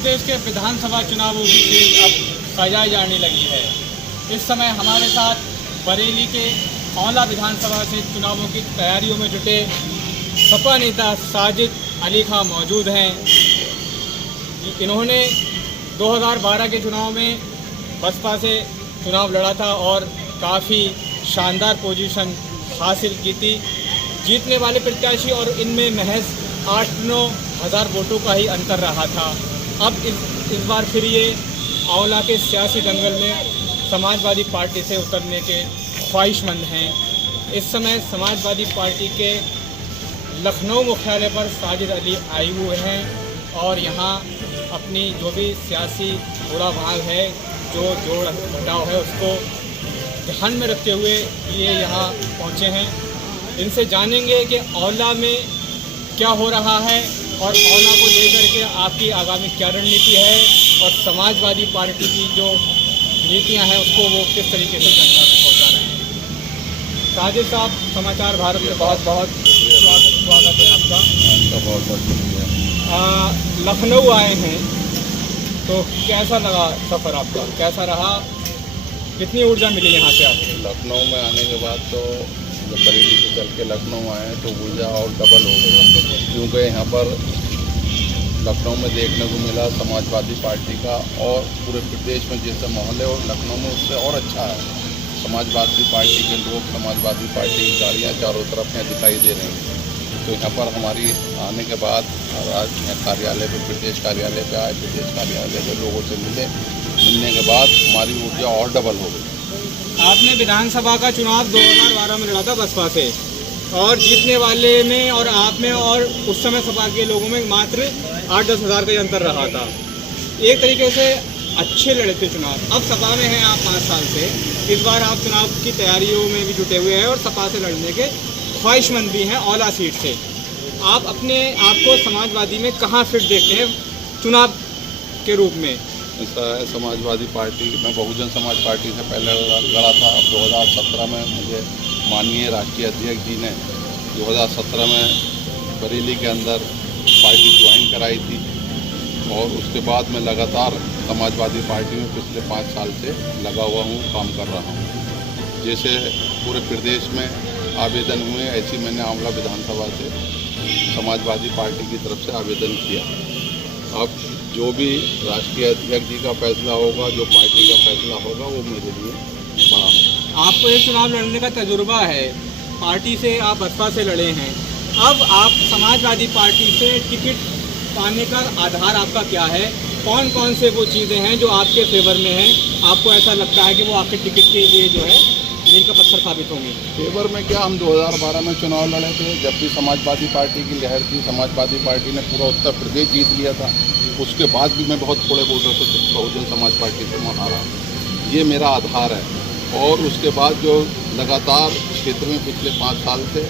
प्रदेश के विधानसभा चुनावों की खेल अब सजाई जाने लगी है। इस समय हमारे साथ बरेली के औला विधानसभा से चुनावों की तैयारियों में जुटे सपा नेता साजिद अली खां मौजूद हैं। इन्होंने 2012 के चुनाव में बसपा से चुनाव लड़ा था और काफ़ी शानदार पोजीशन हासिल की थी। जीतने वाले प्रत्याशी और इनमें महज 8-9 हज़ार वोटों का ही अंतर रहा था। अब इस बार फिर ये औला के सियासी दंगल में समाजवादी पार्टी से उतरने के ख्वाहिशमंद हैं। इस समय समाजवादी पार्टी के लखनऊ मुख्यालय पर साजिद अली आए हुए हैं और यहाँ अपनी जो भी सियासी बुरा भाग है, जो जोड़ घटाव है, उसको ध्यान में रखते हुए ये यहाँ पहुँचे हैं। इनसे जानेंगे कि औला में क्या हो रहा है और औला को लेकर के आपकी आगामी क्या रणनीति है और समाजवादी पार्टी की जो नीतियां हैं उसको वो किस तरीके से जनता तक पहुंचा रहे हैं। साजिद साहब, समाचार भारत में बहुत बहुत स्वागत है आपका। बहुत बहुत शुक्रिया। लखनऊ आए हैं तो कैसा लगा सफ़र आपका, कैसा रहा, कितनी ऊर्जा मिली यहाँ से आपको? लखनऊ में आने के बाद तो जब बरेली से चल के लखनऊ आए तो ऊर्जा और डबल हो गई, क्योंकि यहाँ पर लखनऊ में देखने को मिला समाजवादी पार्टी का और पूरे प्रदेश में जैसे माहौल है और लखनऊ में उससे और अच्छा है। समाजवादी पार्टी के लोग, समाजवादी पार्टी की गाड़ियाँ चारों तरफ यहाँ दिखाई दे रही हैं। तो यहाँ पर हमारी आने के बाद आज कार्यालय पे, प्रदेश कार्यालय पे आए, प्रदेश कार्यालय पे लोगों से मिलने के बाद हमारी ऊर्जा और डबल हो गई। आपने विधानसभा का चुनाव 2012 में लड़ा था बसपा से और जीतने वाले में और आप में और उस समय सपा के लोगों में मात्र 8-10 हज़ार का ही अंतर रहा था। एक तरीके से अच्छे लड़े थे चुनाव। अब सपा में हैं आप 5 साल से, इस बार आप चुनाव की तैयारियों में भी जुटे हुए हैं और सपा से लड़ने के ख्वाहिशमंद भी हैं औला सीट से। आप अपने आप को समाजवादी में कहाँ फिट देखते हैं चुनाव के रूप में? ऐसा है, समाजवादी पार्टी, मैं बहुजन समाज पार्टी से पहले लड़ा था। अब 2017 में मुझे माननीय राष्ट्रीय अध्यक्ष जी ने 2017 में बरेली के अंदर पार्टी ज्वाइन कराई थी और उसके बाद मैं लगातार समाजवादी पार्टी में पिछले 5 साल से लगा हुआ हूँ, काम कर रहा हूँ। जैसे पूरे प्रदेश में आवेदन हुए, ऐसी मैंने आंवला विधानसभा से समाजवादी पार्टी की तरफ से आवेदन किया। अब जो भी राष्ट्रीय अध्यक्ष जी का फैसला होगा, जो पार्टी का फैसला होगा, वो मेरे लिए बड़ा है। आपको एक चुनाव लड़ने का तजुर्बा है, पार्टी से आप बसपा से लड़े हैं। अब आप समाजवादी पार्टी से टिकट पाने का आधार आपका क्या है? कौन कौन से वो चीज़ें हैं जो आपके फेवर में हैं? आपको ऐसा लगता है कि वो आपके टिकट के लिए जो है मील का पत्थर साबित होंगे? फेवर में क्या, हम 2012 में चुनाव लड़े थे, जब भी समाजवादी पार्टी की लहर थी। समाजवादी पार्टी ने पूरा उत्तर प्रदेश जीत लिया था। उसके बाद भी मैं बहुत थोड़े वोटों से बहुजन समाज पार्टी से हारा। ये मेरा आधार है। और उसके बाद जो लगातार क्षेत्र में पिछले 5 साल से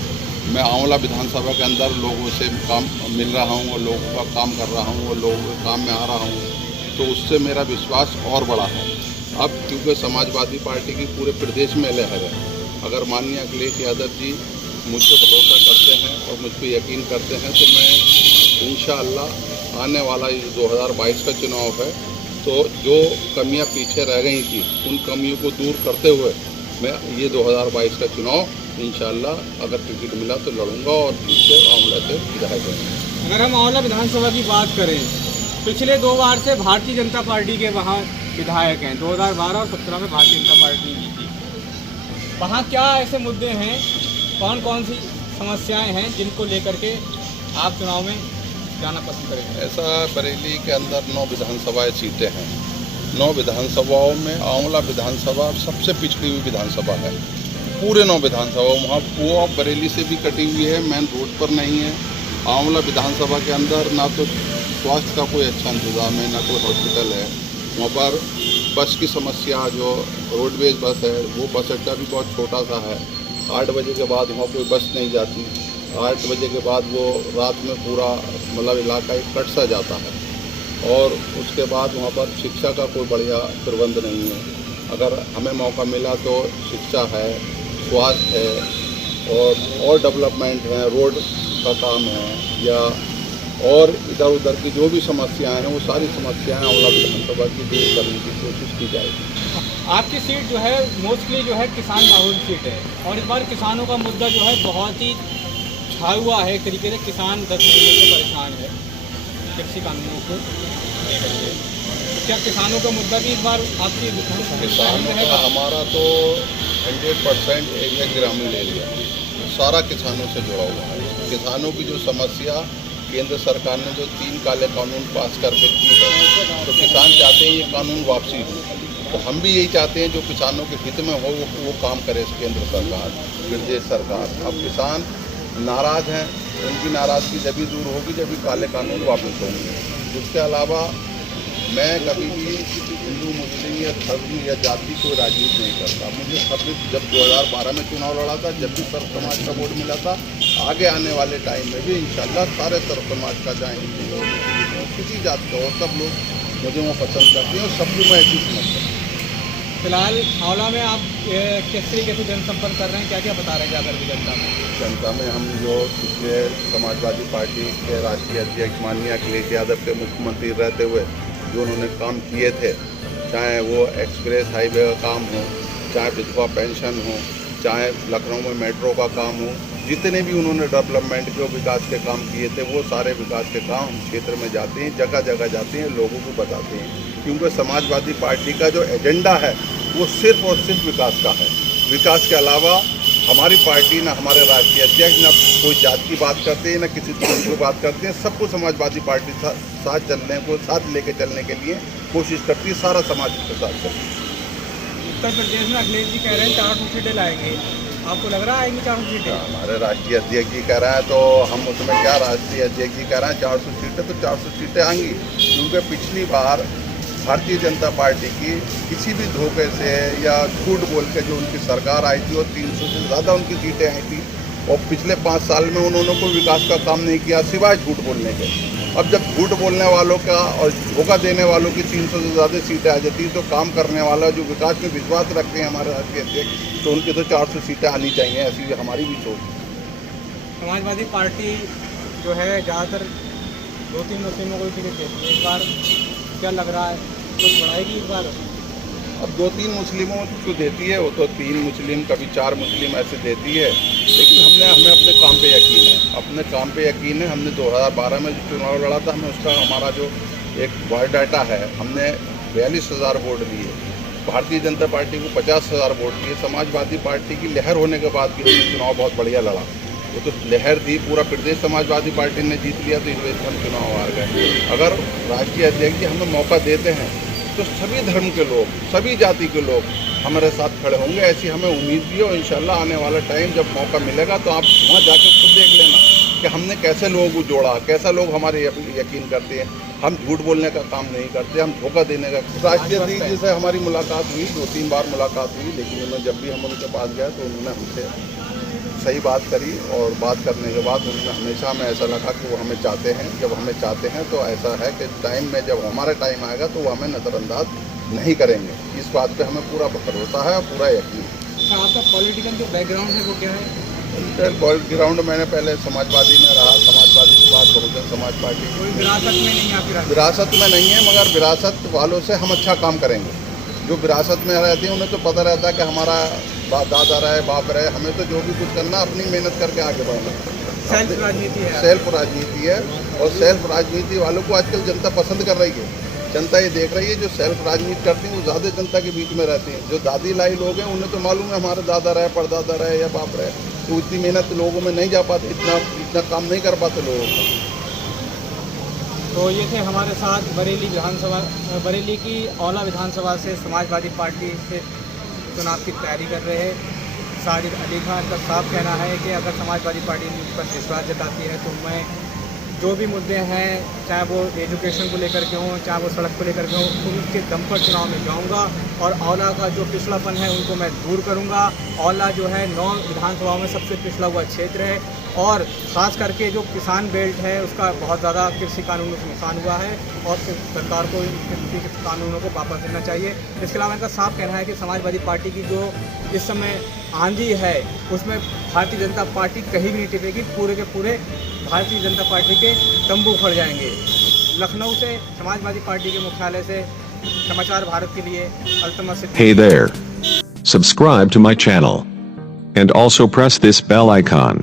मैं आंवला विधानसभा के अंदर लोगों से काम मिल रहा हूँ और लोगों का काम कर रहा हूँ और लोगों के काम में आ रहा हूँ, तो उससे मेरा विश्वास और बड़ा है। अब क्योंकि समाजवादी पार्टी की पूरे प्रदेश में लहर है, अगर माननीय अखिलेश यादव जी मुझ पर भरोसा करते हैं और मुझ पर यकीन करते हैं, तो मैं इंशाअल्लाह आने वाला 2022 का चुनाव है, तो जो कमियां पीछे रह गई थी उन कमियों को दूर करते हुए मैं ये 2022 का चुनाव इंशाअल्लाह अगर टिकट मिला तो लड़ूंगा और जीत के आंवला से विधायक बनूंगा। अगर हम औला विधानसभा की बात करें, पिछले 2 बार से भारतीय जनता पार्टी के वहाँ विधायक हैं। 2012 और 2017 में भारतीय जनता पार्टी जीती। वहाँ क्या ऐसे मुद्दे हैं, कौन कौन सी समस्याएं हैं जिनको लेकर के आप चुनाव में जाना पसंद करेंगे? ऐसा बरेली के अंदर 9 विधानसभा सीटें हैं। 9 विधानसभाओं में आंवला विधानसभा सबसे पिछड़ी हुई विधानसभा है। पूरे 9 विधानसभा वहाँ वो बरेली से भी कटी हुई है, मेन रोड पर नहीं है। आंवला विधानसभा के अंदर ना तो स्वास्थ्य का कोई अच्छा इंतज़ाम है, ना कोई हॉस्पिटल है। वहाँ पर बस की समस्या, जो रोडवेज बस है, वो बस अड्डा भी बहुत छोटा सा है। 8 बजे के बाद वहाँ कोई बस नहीं जाती। 8 बजे के बाद वो रात में पूरा मतलब इलाका एक कट सा जाता है। और उसके बाद वहाँ पर शिक्षा का कोई बढ़िया प्रबंध नहीं है। अगर हमें मौका मिला तो शिक्षा है, स्वास्थ्य है और डेवलपमेंट है, रोड का काम है या और इधर उधर की जो भी समस्याएं हैं वो सारी समस्याएं आंवला विधानसभा की दूर करने की कोशिश की जाएगी। आपकी सीट जो है मोस्टली जो है किसान बाहुल सीट है और इस बार किसानों का मुद्दा जो है बहुत ही छा हुआ है। एक तरीके से किसान 10 महीने से परेशान है कृषि कानूनों को लेकर के। क्या किसानों का मुद्दा भी इस बार आपकी किसानों का हमारा तो 100% एरिया ग्रामीण एरिया सारा किसानों से जुड़ा हुआ है। किसानों की जो समस्या केंद्र सरकार ने जो 3 काले कानून पास करके की है तो किसान चाहते हैं ये कानून वापसी हो। तो हम भी यही चाहते हैं जो किसानों के हित में हो वो काम करे केंद्र सरकार प्रदेश सरकार। अब किसान नाराज़ हैं, उनकी नाराज़गी जब भी दूर होगी जब भी काले कानून वापस होंगे। इसके अलावा मैं कभी भी हिंदू मुस्लिम या धर्म या जाति को राजनीति नहीं करता। मुझे सब जब 2012 में चुनाव लड़ा था, जब भी सर्व समाज का वोट मिला था, आगे आने वाले टाइम में भी इंशाल्लाह सारे सर्व समाज का चाहे हिंदू हो मुस्लिम हो किसी जात का हो सब लोग मुझे वो पसंद करते हैं और सबको मैं ऐसी समझता हूँ। फिलहाल आंवला में आप किस तरीके से जनसंपर्क कर रहे हैं, क्या क्या बता रहे हैं जाकर के जनता में हम जो पिछले समाजवादी पार्टी के राष्ट्रीय अध्यक्ष माननीय अखिलेश यादव के मुख्यमंत्री रहते हुए जो उन्होंने काम किए थे, चाहे वो एक्सप्रेस हाईवे का काम हो, चाहे विधवा पेंशन हो, चाहे लखनऊ में मेट्रो का काम हो, जितने भी उन्होंने डेवलपमेंट के विकास के काम किए थे वो सारे विकास के काम क्षेत्र में जाते हैं, जगह जगह जाते हैं, लोगों को बताते हैं। क्योंकि समाजवादी पार्टी का जो एजेंडा है वो सिर्फ और सिर्फ विकास का है। विकास के अलावा हमारी पार्टी ना हमारे राष्ट्रीय अध्यक्ष ना कोई जात की बात करते हैं ना किसी धर्म की बात करते हैं। सबको समाजवादी पार्टी साथ चलने को साथ लेके चलने के लिए कोशिश करती है, सारा समाज के साथ चलती है। उत्तर प्रदेश में अखिलेश जी कह रहे हैं 400 सीटें लाएंगे, आपको लग रहा है आएंगी 400 सीटें? हमारे राष्ट्रीय अध्यक्ष जी कह रहे हैं तो हम उसमें क्या, राष्ट्रीय अध्यक्ष जी कह रहे हैं 400 सीटें तो 400 सीटें आएंगी। क्योंकि पिछली बार भारतीय जनता पार्टी की किसी भी धोखे से या झूठ बोल के जो उनकी सरकार आई थी और 300 से ज़्यादा उनकी सीटें आई थी और पिछले 5 साल में उन्होंने कोई विकास का काम नहीं किया सिवाय झूठ बोलने के। अब जब झूठ बोलने वालों का और धोखा देने वालों की 300 से ज़्यादा सीटें आ जाती तो काम करने वाला जो विकास में विश्वास रखते हैं हमारे राष्ट्रीय अध्यक्ष तो उनकी तो 400 सीटें आनी चाहिए, ऐसी हमारी भी सोच है। समाजवादी पार्टी जो है ज़्यादातर 2-3 मुस्लिमों को टिकट देती है, इस बार क्या लग रहा है कुछ बढ़ाएगी इस बार? अब 2-3 मुस्लिमों को देती है, वो तो 3 मुस्लिम कभी 4 मुस्लिम ऐसे देती है, लेकिन हमें अपने काम पे यकीन है, अपने काम पे यकीन है। हमने 2012 में जो चुनाव लड़ा था हमें उसका हमारा जो एक बायोडाटा है, हमने 42,000 वोट दिए, भारतीय जनता पार्टी को 50,000 वोट दिए। समाजवादी पार्टी की लहर होने के बाद भी हमने चुनाव बहुत बढ़िया लड़ा, वो तो लहर दी, पूरा प्रदेश समाजवादी पार्टी ने जीत लिया तो इस वजह से हम चुनाव हार गए। अगर राष्ट्रीय अध्यक्ष जी हमें मौका देते हैं तो सभी धर्म के लोग, सभी जाति के लोग हमारे साथ खड़े होंगे, ऐसी हमें उम्मीद भी है। और इंशाल्लाह आने वाला टाइम जब मौका मिलेगा तो आप वहाँ जाकर खुद देख लेना कि हमने कैसे लोगों को जोड़ा, कैसा लोग हमारे यकीन करते हैं। हम झूठ बोलने का काम नहीं करते, हम धोखा देने का। राष्ट्रीय अध्यक्ष जी से हमारी मुलाकात हुई, 2-3 बार मुलाकात हुई, लेकिन उन्होंने जब भी हम उनके पास गए तो उन्होंने हमसे सही बात करी और बात करने के बाद उन्होंने हमेशा हमें ऐसा लगा कि वो हमें चाहते हैं। जब हमें चाहते हैं तो ऐसा है कि टाइम में जब हमारा टाइम आएगा तो वो हमें नज़रअंदाज नहीं करेंगे। इस बात पे हमें पूरा भरोसा है और पूरा यकीन है। अच्छा, आपका पॉलिटिकल जो बैकग्राउंड है वो क्या है? बैकग्राउंड मैंने पहले समाजवादी में रहा, समाजवादी के बाद बहुजन समाज पार्टी। कोई विरासत में नहीं आपकी? विरासत में नहीं है, मगर विरासत वालों से हम अच्छा काम करेंगे। जो विरासत में रहते हैं उन्हें तो पता रहता है कि हमारा दादा रहे, बाप रहे, हमें तो जो भी कुछ करना अपनी मेहनत करके आगे बढ़ना। सेल्फ राजनीति है। सेल्फ राजनीति है और सेल्फ राजनीति वालों को आजकल जनता पसंद कर रही है। जनता ये देख रही है जो सेल्फ राजनीति करती है वो ज़्यादा जनता के बीच में रहती हैं। जो दादी लाई लोग हैं उन्हें तो मालूम है हमारे दादा रहे, परदादा रहे या बाप रहे, तो इतनी मेहनत लोगों में नहीं जा पाते, इतना काम नहीं कर पाते लोगों का। तो ये थे हमारे साथ बरेली की आंवला विधानसभा से समाजवादी पार्टी से चुनाव की तैयारी कर रहे हैं साजिद अली खान का साफ कहना है कि अगर समाजवादी पार्टी मुझ पर विश्वास जताती है तो मैं जो भी मुद्दे हैं चाहे वो एजुकेशन को लेकर के हों, चाहे वो सड़क को लेकर के हों, उनके दम पर चुनाव में जाऊंगा और औला का जो पिछड़ापन है उनको मैं दूर करूंगा। औला जो है 9 विधानसभाओं में सबसे पिछड़ा हुआ क्षेत्र है और ख़ास करके जो किसान बेल्ट है उसका बहुत ज़्यादा कृषि कानूनों से नुकसान हुआ है और सरकार को इन कृषि कानूनों को वापस लेना चाहिए। इसके अलावा इनका साफ कहना है कि समाजवादी पार्टी की जो इस समय आंधी है उसमें भारतीय जनता पार्टी कहीं भी नहीं टिकेगी, पूरे के पूरे भारतीय जनता पार्टी के तंबू उखड़ जाएंगे। लखनऊ से समाजवादी पार्टी के मुख्यालय से समाचार भारत के लिए अल्तमत से। Hey there. Subscribe to my channel. And also press this bell icon.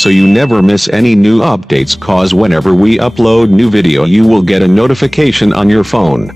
So you never miss any new updates, cause whenever we upload new video you will get a notification on your phone.